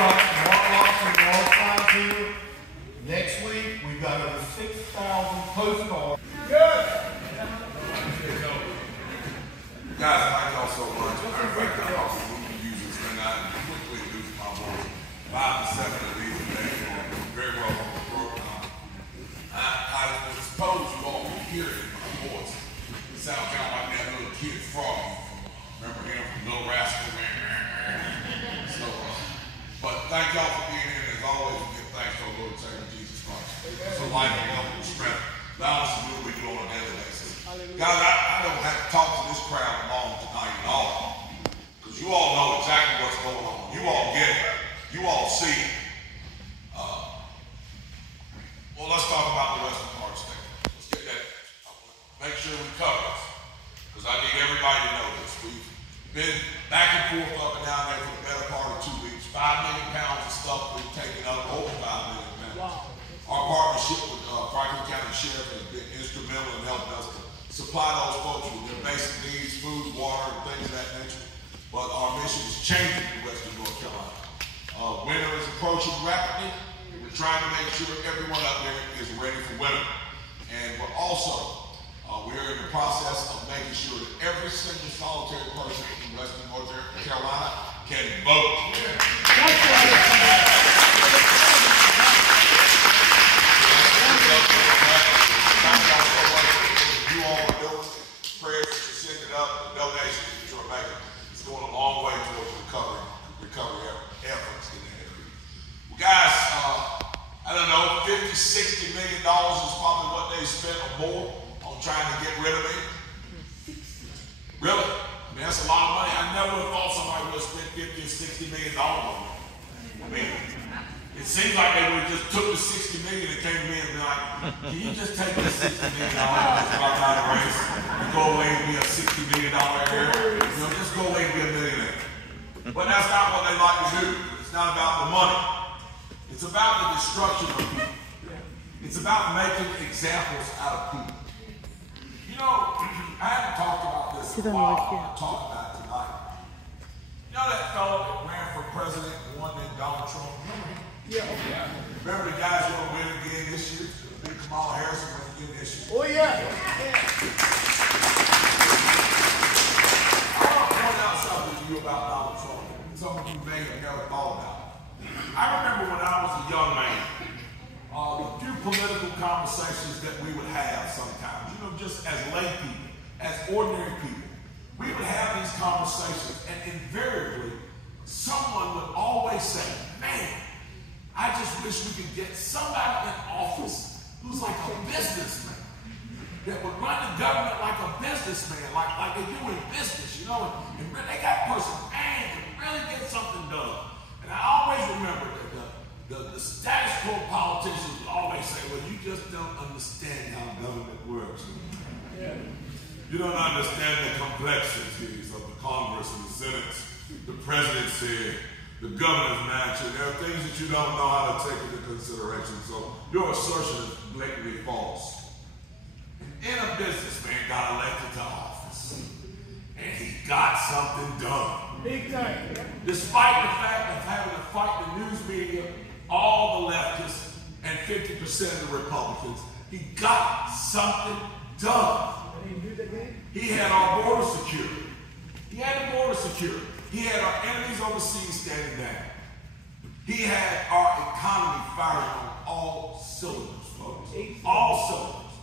got Mark Locke and Wall Signs here. Next week, we've got over 6,000 postcards. Good! Guys, thank y'all so much. Matter of fact, I also use this thing. I quickly lose my voice. 5 to 7 of these a day. Very well on the program. I suppose you all can hear it in my voice. It sounds kind of like that little kid Froggy. Remember him from Little Rascal? So, but thank y'all for being here. As always, we give thanks to our Lord and Savior Jesus Christ. So life and health and strength. Allow us to do what we do on a daily basis. Guys, I don't have to talk to this crowd long tonight at all. Because you all know exactly what's going on. You all get it. You all see it. Well, let's talk about the rest of the card statement. Let's get that. Make sure we cover this. Because I need everybody to know this. We've been back and forth up and down there for the better part of 2 weeks. 5 million pounds of stuff we've taken up, over 5 million pounds. Wow. Our partnership with Franklin County Sheriff has been instrumental in helping us to supply those folks with their basic needs, food, water, and things of that nature. But our mission is changing the rest of North Carolina. Winter is approaching rapidly. We're trying to make sure everyone out there is ready for winter. And we're also, we're in the process of making sure that every single solitary person in Western North Carolina can vote. You all are doing prayers that you're sending up, the donations that you're making. It's going a long way towards recovery efforts in that area. Well, guys, I don't know, $50, $60 million is probably what they spent or more on trying to get rid of me. Really? I mean, that's a lot of money. I never would have thought somebody would have spent $50 or $60 million on me. I mean, it seems like they would have just took the $60 million and came to me and been like, can you just take this $60 million that's about to raise and go away and be a $60 million area? You know, just go away and be a millionaire. But that's not what they like to do. It's not about the money. It's about the destruction of people. It's about making examples out of people. You know, I haven't talked about this in a while. I'll talk about it tonight. You know that fellow that ran for president and won named Donald Trump? Remember him? Yeah. Remember the guys who will win again this year? Big Kamala Harris will win again this year. Oh, yeah. I want to point out something to you about Donald Trump. Some of you may have never thought about it. I remember when I was a young man, the few political conversations that we would have sometimes, you know, just as lay people, as ordinary people, we would have these conversations, and invariably, someone would always say, man, I just wish we could get somebody in office who's like a businessman, that would run the government like a businessman, like they do in business, you know, and they got a person, man, to really get something done. And I always remember that the status quo politicians would always say, well, you just don't understand how government works. Yeah. You don't understand the complexities of the Congress and the Senate, the presidency, the governor's mansion. There are things that you don't know how to take into consideration. So your assertion is blatantly false. And a businessman got elected to office, and he got something done. Exactly. Despite the fact of having to fight the news media, all the leftists, and 50% of the Republicans, he got something done. He had our border secured. He had the border secured. He had our enemies overseas standing down. He had our economy firing on all cylinders, folks. All cylinders.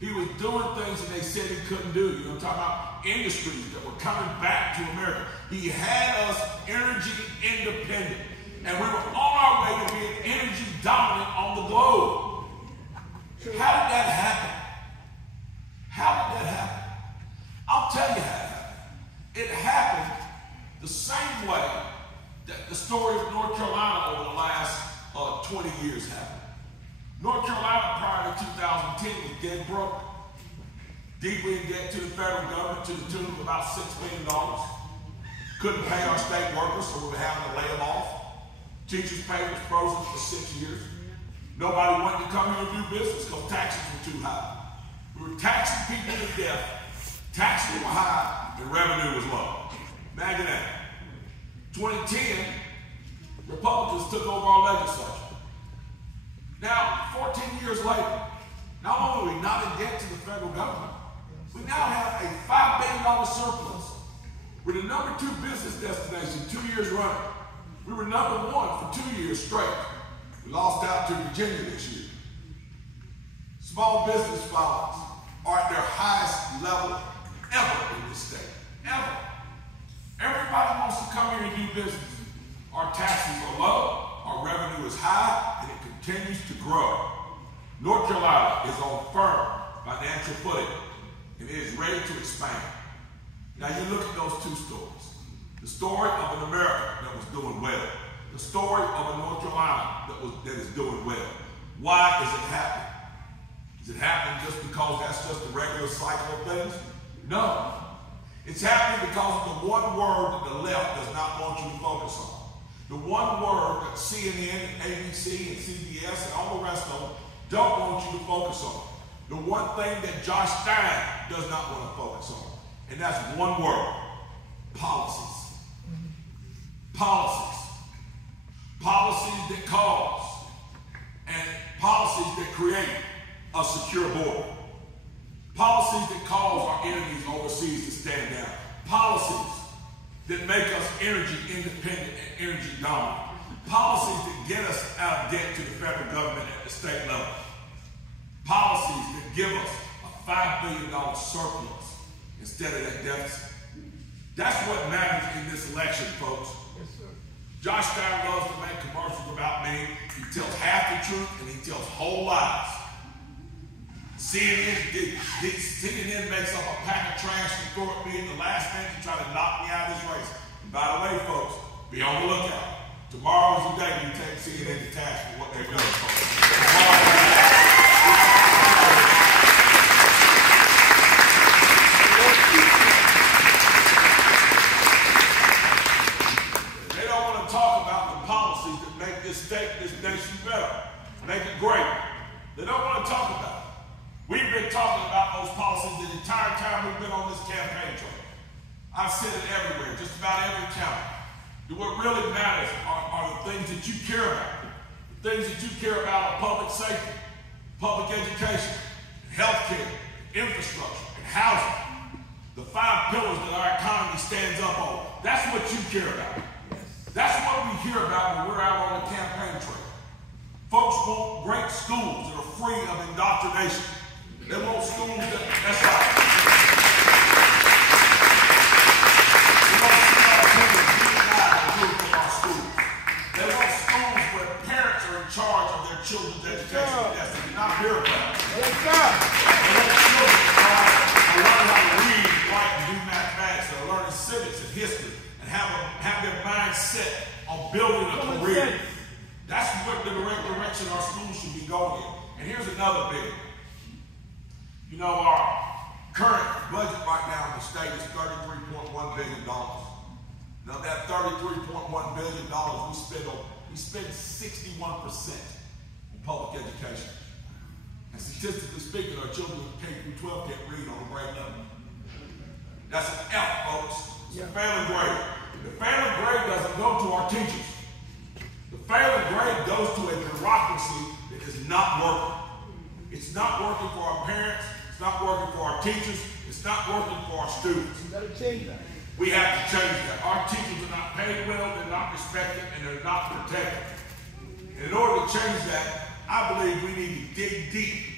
He was doing things that they said he couldn't do. You know, I'm talking about industries that were coming back to America. He had us energy independent. And we were on our way to being energy dominant on the globe. How did that happen? How did that happen? I'll tell you how it happened. It happened the same way that the story of North Carolina over the last 20 years happened. North Carolina prior to 2010 was dead broke. Deeply in debt to the federal government to the tune of about $6 billion. Couldn't pay our state workers, so we were having to lay them off. Teachers' pay was frozen for 6 years. Nobody wanted to come here and do business because taxes were too high. We were taxing people to death. Taxes were high and revenue was low. Imagine that. 2010, Republicans took over our legislature. Now, 14 years later, not only are we not in debt to the federal government, we now have a $5 billion surplus. We're the number 2 business destination 2 years running. We were number 1 for 2 years straight. We lost out to Virginia this year. Small business filings are at their highest level ever in this state. Ever. Everybody wants to come here and do business. Our taxes are low, our revenue is high, and it continues to grow. North Carolina is on firm financial footing, and it is ready to expand. Now you look at those 2 stories. The story of an America that was doing well. The story of a North Carolina that is doing well. Why is it happening? Is it happening just because that's just the regular cycle of things? No. It's happening because of the one word that the left does not want you to focus on. The one word that CNN and ABC and CBS and all the rest of them don't want you to focus on. The one thing that Josh Stein does not want to focus on. And that's one word. Policies. Policies. Policies that cause and policies that create a secure border. Policies that cause our enemies overseas to stand down. Policies that make us energy independent and energy dominant. Policies that get us out of debt to the federal government at the state level. Policies that give us a $5 billion surplus instead of that deficit. That's what matters in this election, folks. Yes, sir. Josh Stein loves to make commercials about me. He tells half the truth and he tells whole lies. CNN makes up a pack of trash to throw at me in the last minute to try to knock me out of this race. And by the way, folks, be on the lookout. Tomorrow is the day we take CNN to task for what they've done, folks. They don't want to talk about the policies that make this state, this nation better, make it great. They don't want to talk about it. We've been talking about those policies the entire time we've been on this campaign trail. I've said it everywhere, just about every county. What really matters are the things that you care about. The things that you care about are public safety, public education, healthcare, infrastructure, and housing. The 5 pillars that our economy stands up on. That's what you care about. That's what we hear about when we're out on the campaign trail. Folks want great schools that are free of indoctrination. They want schools that's right. They want to see our children being from our schools. They want schools where parents are in charge of their children's education and destiny, not bureaucrats. Yes, sir. They want children to learn how to read, write, and do mathematics. They're learning civics and history and have their mind set on building a career. That's what the direction our schools should be going in. And here's another big one. You know, our current budget right now in the state is $33.1 billion. Now that $33.1 billion we spend 61% on public education. And statistically speaking, our children in K through 12 can't read on a grade level. That's an F, folks. It's a failing grade. The failing grade doesn't go to our teachers. The failing grade goes to a bureaucracy that is not working. It's not working for our parents. It's not working for our teachers. It's not working for our students. You gotta change that. We have to change that. Our teachers are not paid well, they're not respected, and they're not protected. And in order to change that, I believe we need to dig deep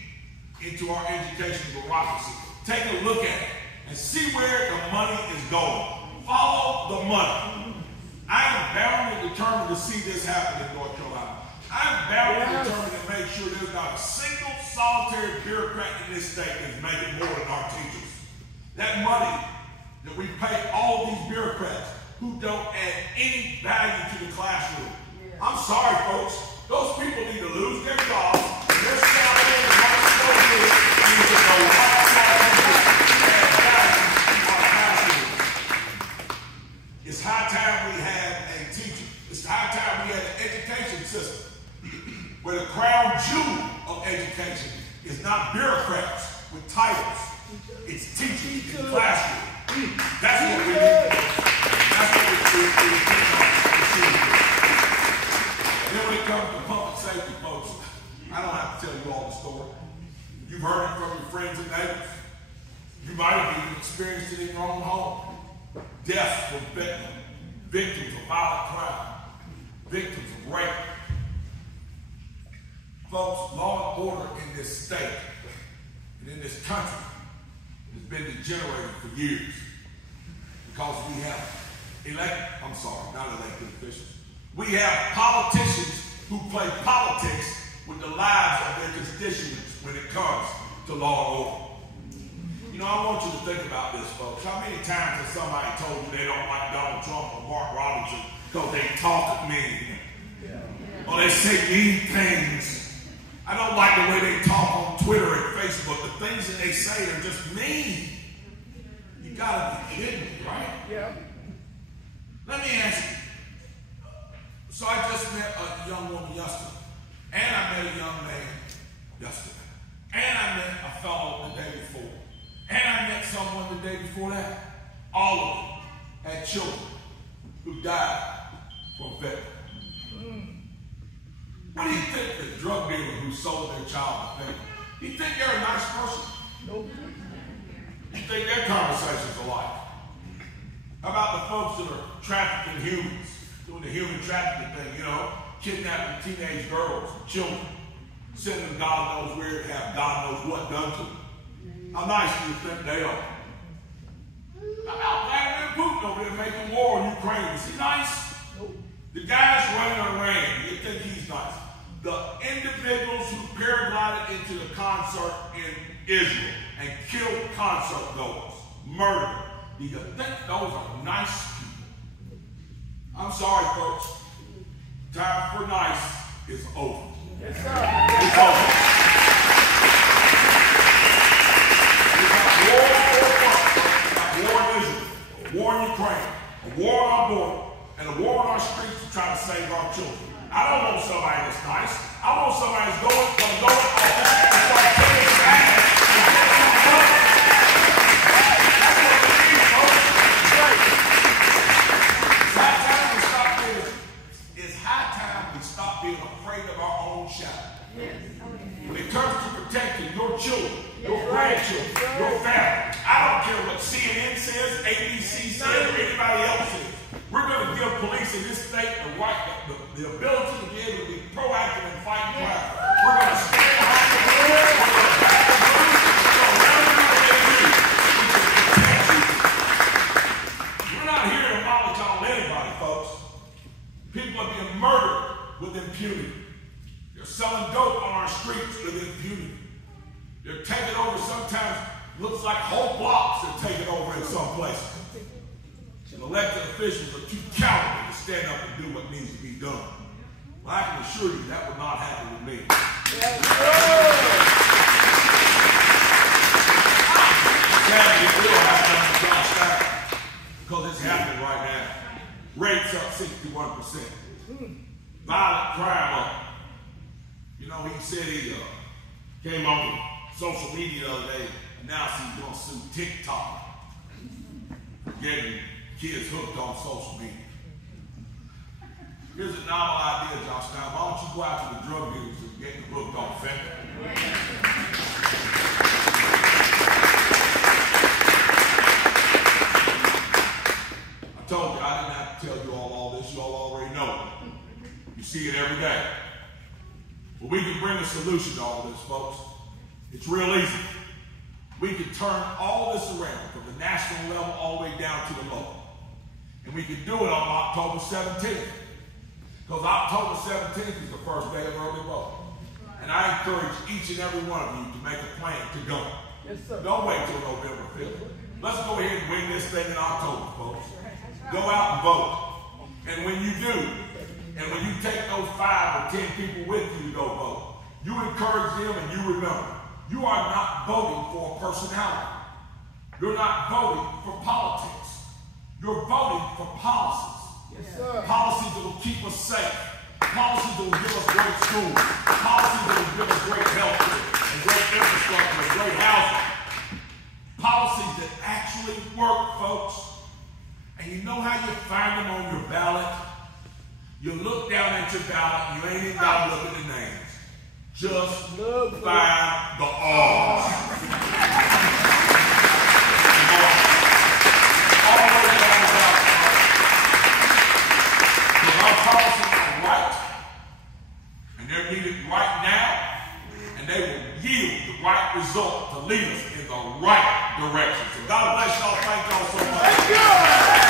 into our education bureaucracy. Take a look at it and see where the money is going. Follow the money. I am bound and determined to see this happen in North Carolina. I'm bound and determined to make sure there's not a single solitary bureaucrat in this state that's making more than our teachers. That money that we pay all these bureaucrats who don't add any value to the classroom. I'm sorry, folks. Those people need to lose their jobs, and their salary and what it's going to do needs to go right It's high time we had a teacher. It's high time we had an education system where the crown jewel of education is not bureaucrats with titles. It's teachers in the classroom. That's what we need. That's what we need. comes to public safety, folks, I don't have to tell you all the story. You've heard it from your friends and neighbors. You might have even experienced it in your own home. Deaths from victims of violent crime, victims of rape. Folks, law and order in this state and in this country has been degenerated for years because we have not elected officials. We have politicians who play politics with the lives of their constituents when it comes to law and order. You know, I want you to think about this, folks. How many times has somebody told you they don't like Donald Trump or Mark Robinson because they talk mean? Or they say mean things. I don't like the way they talk on Twitter and Facebook. The things that they say are just mean. You gotta be kidding me, right? Yeah. Let me ask you. So I just met a young woman yesterday. And I met a young man yesterday. And I met a fellow the day before. And I met someone the day before that. All of them had children who died from fentanyl. What do you think the drug dealer who sold their child to fentanyl? Do you think they're a nice person? Nope. You think their conversations are like? How about the folks that are trafficking humans, doing the human trafficking thing, you know, kidnapping teenage girls, children, sending them God knows where to have God knows what done to them? How nice do you think they are? How about Vladimir Putin over there making war in Ukraine? Is he nice? Nope. The guys running Iran, you think he's nice? The individuals who paraglided into the concert in Israel and killed concert goers, murdered, do you think those are nice people? I'm sorry, folks. Time for nice is over. Yes, sir. It's over. We got war in Israel, a war in Ukraine, a war on our border, and a war on our streets to try to save our children. I don't want somebody that's nice. I want somebody that's going to go and start taking back and get some money. That's what we need, folks. It's high time we stop being afraid of our own shadow. Yes. When it comes to protecting your children, your grandchildren, your family, I don't care what CNN says, ABC says, or anybody else says. We're going to give police in this state the ability to be able to be proactive and fight crime. We're going to stand behind the rules. We're going to back the rules. We're not here to mollycoddle anybody, folks. People are being murdered with impunity. They're selling dope on our streets with impunity. They're taking over sometimes, looks like whole blocks are taking over in some places. And elected officials are too cowardly to stand up and do what needs to be done. Well, I can assure you that would not happen with me. Sadly, it will happen with Josh Stein because it's happening right now. Rates up 61%. Violent crime up. You know, he said he came on social media the other day, announced he's going to sue TikTok for getting kids hooked on social media. Here's a novel idea, Josh Stein. Why don't you go out to the drug dealers and get them hooked on fentanyl? I told you I didn't have to tell you all this. You all already know it. You see it every day. But we can bring a solution to all this, folks. It's real easy. We can turn all this around from the national level all the way down to the local. And we can do it on October 17th. Because October 17th is the first day of early voting. And I encourage each and every one of you to make a plan to go. Yes, sir. Don't wait till November 5th. Let's go ahead and win this thing in October, folks. Go out and vote. And when you do, and when you take those 5 or 10 people with you to go vote, you encourage them and you remember, you are not voting for a personality. You're not voting for politics. You're voting for policies. Yes, sir. Policies that will keep us safe. Policies that will give us great schools. Policies that will give us great health care and great infrastructure and great housing. Policies that actually work, folks. And you know how you find them on your ballot? You look down at your ballot, you ain't even got to look at the names. Just find the R's. Always on the ballot. Because our policies are right, and they're needed right now, and they will yield the right result to lead us in the right direction. So God bless y'all. Thank y'all so much.